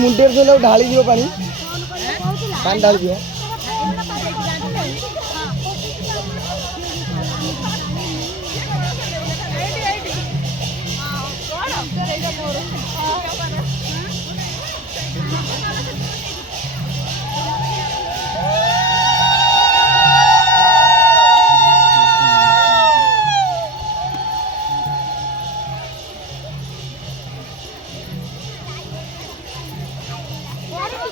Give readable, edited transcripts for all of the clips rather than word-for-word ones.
मुंडे धोले ढाली दियो पानी पानी ढाली दियो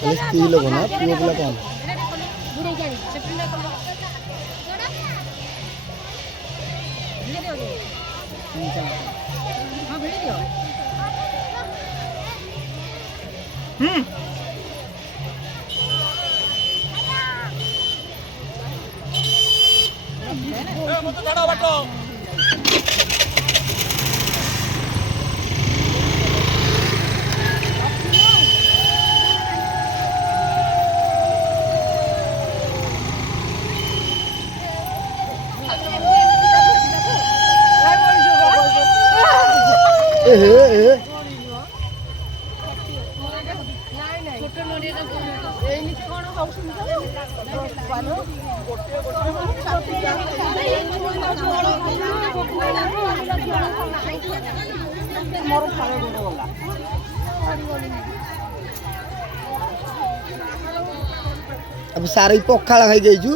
स्त्री लोग ना पुओ पिला कौन अब सारे पखाड़ खाई जाइजु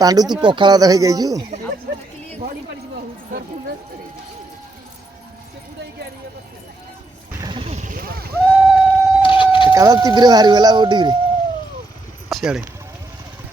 पांडु तू पखाड़ा देखा जाइजु तीव्र बाहरी गला वो डिग्री सियाड़े